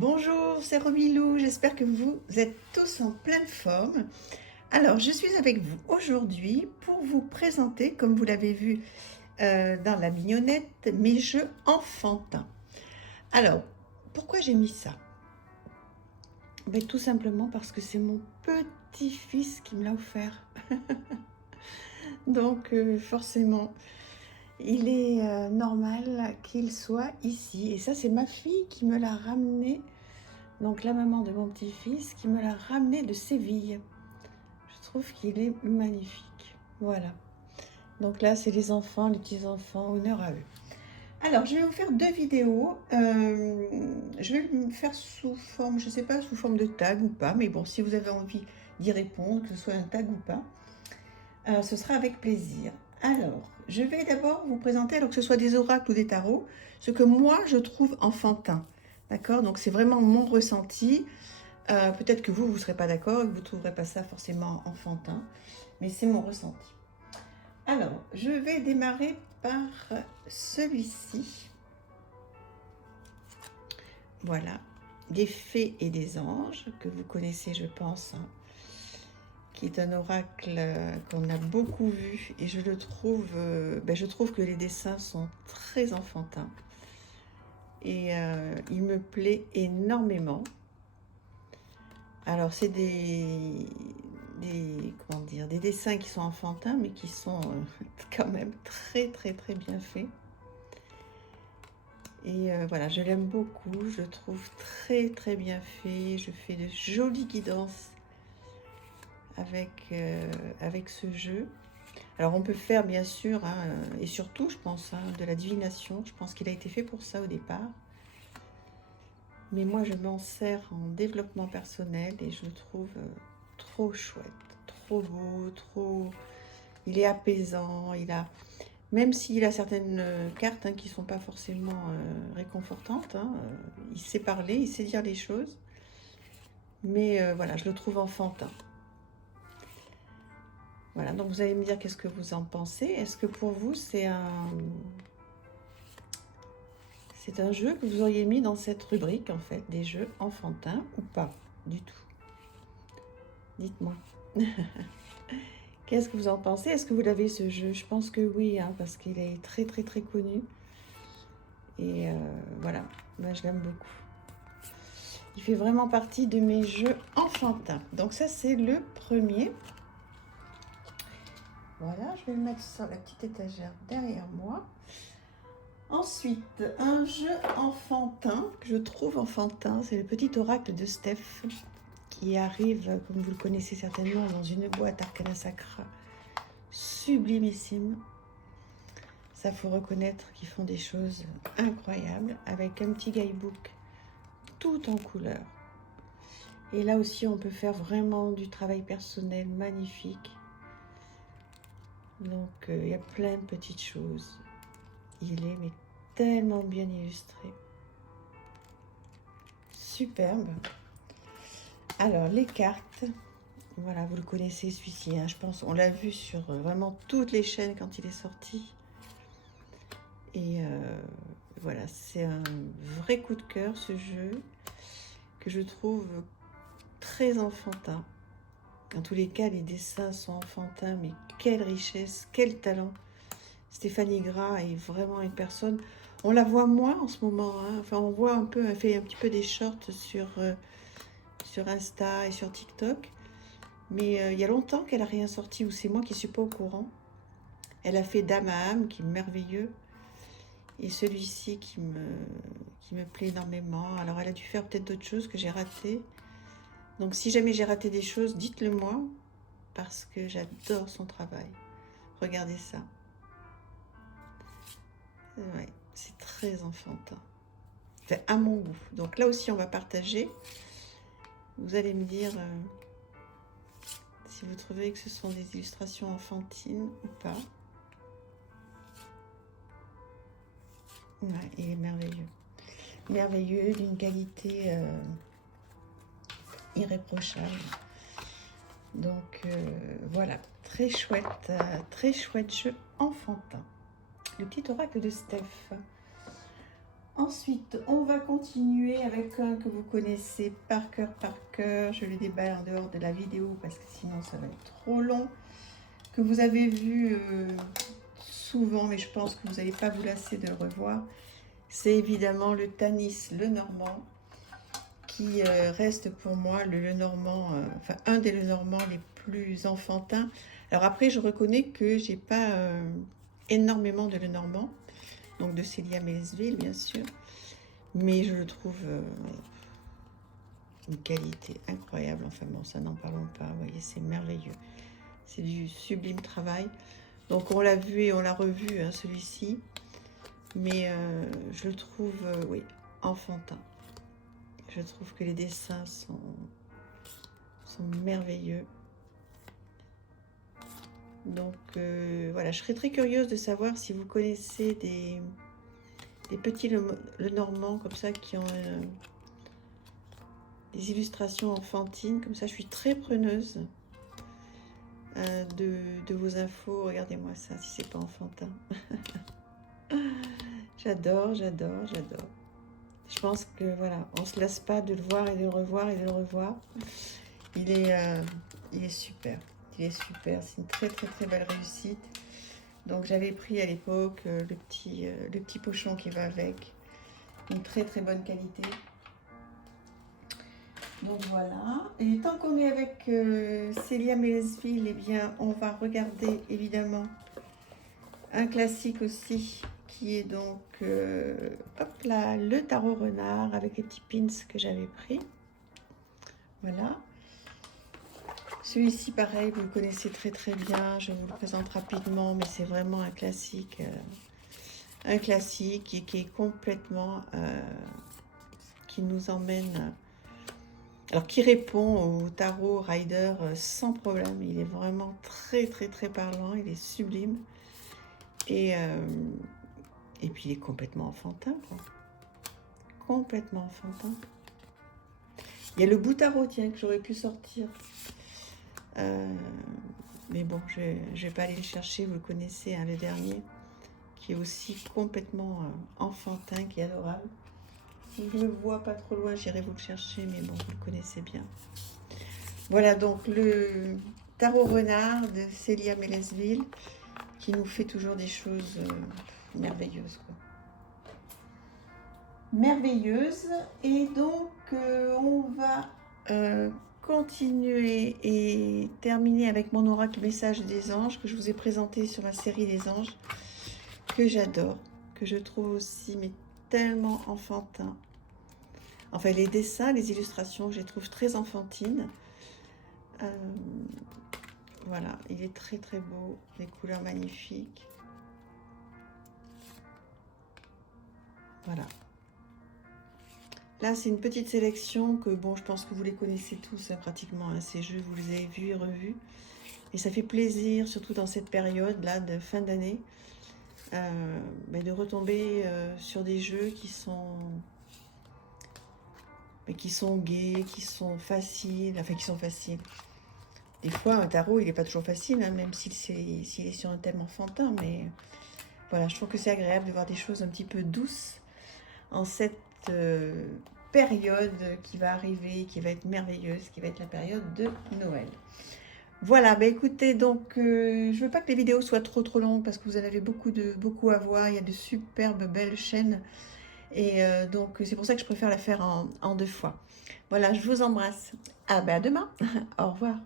Bonjour, c'est Romilou, j'espère que vous êtes tous en pleine forme. Alors, je suis avec vous aujourd'hui pour vous présenter, comme vous l'avez vu dans la mignonnette, mes jeux enfantins. Alors, pourquoi j'ai mis ça? Ben, tout simplement parce que c'est mon petit-fils qui me l'a offert. Donc, forcément, il est normal qu'il soit ici. Et ça, c'est ma fille qui me l'a ramené. Donc la maman de mon petit-fils qui me l'a ramené de Séville. Je trouve qu'il est magnifique. Voilà. Donc là, c'est les enfants, les petits-enfants, honneur à eux. Alors, je vais vous faire deux vidéos. Je vais me faire sous forme, je ne sais pas, sous forme de tag ou pas. Mais bon, si vous avez envie d'y répondre, que ce soit un tag ou pas, ce sera avec plaisir. Alors, je vais d'abord vous présenter, alors que ce soit des oracles ou des tarots, ce que moi, je trouve enfantin. D'accord? Donc, c'est vraiment mon ressenti. Peut-être que vous ne serez pas d'accord et que vous ne trouverez pas ça forcément enfantin, mais c'est mon ressenti. Alors, je vais démarrer par celui-ci. Voilà, des fées et des anges, que vous connaissez, je pense, hein, qui est un oracle qu'on a beaucoup vu, et je le trouve, je trouve que les dessins sont très enfantins, et il me plaît énormément. Alors, c'est comment dire, des dessins qui sont enfantins, mais qui sont quand même très bien faits. Et voilà, je l'aime beaucoup, je le trouve très bien fait. Je fais de jolies guidances avec ce jeu. Alors, on peut faire, bien sûr, hein, et surtout, je pense, hein, de la divination. Je pense qu'il a été fait pour ça au départ. Mais moi, je m'en sers en développement personnel et je le trouve trop chouette, trop beau, trop... Il est apaisant, même s'il a certaines cartes hein, qui ne sont pas forcément réconfortantes, hein, il sait parler, il sait dire les choses. Mais voilà, je le trouve enfantin. Voilà, donc vous allez me dire qu'est-ce que vous en pensez. Est-ce que pour vous, c'est un jeu que vous auriez mis dans cette rubrique, en fait, des jeux enfantins ou pas du tout? Dites-moi. Qu'est-ce que vous en pensez? Est-ce que vous l'avez ce jeu? Je pense que oui, hein, parce qu'il est très connu. Et voilà, moi je l'aime beaucoup. Il fait vraiment partie de mes jeux enfantins. Donc ça, c'est le premier. Voilà, je vais le mettre sur la petite étagère derrière moi. Ensuite, un jeu enfantin que je trouve enfantin, c'est le petit oracle de Steph qui arrive, comme vous le connaissez certainement, dans une boîte Arcana Sacra sublimissime. Ça, faut reconnaître qu'ils font des choses incroyables avec un petit guidebook tout en couleur. Et là aussi, on peut faire vraiment du travail personnel magnifique. Donc, il y a plein de petites choses. Il est mais tellement bien illustré. Superbe. Alors, les cartes. Voilà, vous le connaissez celui-ci. Hein, je pense, on l'a vu sur vraiment toutes les chaînes quand il est sorti. Et voilà, c'est un vrai coup de cœur ce jeu que je trouve très enfantin. En tous les cas, les dessins sont enfantins, mais quelle richesse, quel talent. Stéphanie Gras est vraiment une personne... On la voit moins en ce moment, hein. Enfin, on voit un peu, elle fait un petit peu des shorts sur Insta et sur TikTok. Mais il y a longtemps qu'elle n'a rien sorti, ou c'est moi qui ne suis pas au courant. Elle a fait Dame à âme, qui est merveilleux. Et celui-ci qui me plaît énormément. Alors, elle a dû faire peut-être d'autres choses que j'ai ratées. Donc, si jamais j'ai raté des choses, dites-le moi, parce que j'adore son travail. Regardez ça. Ouais, c'est très enfantin. Enfin, à mon goût. Donc, là aussi, on va partager. Vous allez me dire si vous trouvez que ce sont des illustrations enfantines ou pas. Ouais, il est merveilleux. Merveilleux, d'une qualité irréprochable. Donc voilà, très chouette jeu enfantin. Le petit oracle de Steph. Ensuite, on va continuer avec un que vous connaissez par cœur, par cœur. Je le déballe en dehors de la vidéo parce que sinon ça va être trop long. Que vous avez vu souvent, mais je pense que vous n'allez pas vous lasser de le revoir. C'est évidemment le Tanis Lenormand, qui reste pour moi le Lenormand, enfin un des Lenormands les plus enfantins. Alors après, je reconnais que j'ai pas énormément de Lenormand, donc de Célia Mélesville bien sûr, mais je le trouve une qualité incroyable. Enfin bon, ça n'en parlons pas, vous voyez, c'est merveilleux. C'est du sublime travail. Donc on l'a vu et on l'a revu, hein, celui-ci. Mais je le trouve, oui, enfantin. Je trouve que les dessins sont merveilleux. Donc voilà, je serais très curieuse de savoir si vous connaissez des petits Lenormand comme ça qui ont des illustrations enfantines. Comme ça, je suis très preneuse de vos infos. Regardez-moi ça, si c'est pas enfantin. J'adore, j'adore, j'adore. Je pense que voilà, on se lasse pas de le voir et de le revoir et de le revoir. Il est super. Il est super. C'est une très très très belle réussite. Donc j'avais pris à l'époque le petit pochon qui va avec. Une très très bonne qualité. Donc voilà. Et tant qu'on est avec Célia Mélesville, eh bien on va regarder évidemment un classique aussi, qui est donc hop là, le tarot renard avec les petits pins que j'avais pris. Voilà. Celui-ci, pareil, vous le connaissez très très bien. Je vous le présente rapidement, mais c'est vraiment un classique qui est complètement, qui nous emmène, alors qui répond au tarot rider sans problème. Il est vraiment très très très parlant, il est sublime. Et puis il est complètement enfantin, quoi. Complètement enfantin. Il y a le bout-tarot, tiens, que j'aurais pu sortir. Mais bon, je vais pas aller le chercher, vous le connaissez, hein, le dernier, qui est aussi complètement enfantin, qui est adorable. Si je le vois pas trop loin, j'irai vous le chercher, mais bon, vous le connaissez bien. Voilà donc le tarot renard de Célia Mélesville, qui nous fait toujours des choses merveilleuses, quoi. Merveilleuse. Et donc on va continuer et terminer avec mon oracle message des anges que je vous ai présenté sur la série des anges, que j'adore, que je trouve aussi mais tellement enfantin. Enfin les dessins, les illustrations, je les trouve très enfantines. Voilà, il est très très beau, des couleurs magnifiques. Voilà. Là, c'est une petite sélection que, bon, je pense que vous les connaissez tous, hein, pratiquement, hein, ces jeux, vous les avez vus et revus. Et ça fait plaisir, surtout dans cette période-là de fin d'année, de retomber sur des jeux qui sont gais, qui sont faciles, enfin, qui sont faciles. Des fois, un tarot, il n'est pas toujours facile, hein, même s'il est sur un thème enfantin, mais voilà, je trouve que c'est agréable de voir des choses un petit peu douces en cette période qui va arriver, qui va être merveilleuse, qui va être la période de Noël. Voilà, bah écoutez, donc je veux pas que les vidéos soient trop longues parce que vous en avez beaucoup à voir. Il y a de superbes belles chaînes et donc c'est pour ça que je préfère la faire en 2 fois. Voilà, je vous embrasse. Ah bah à demain. Au revoir.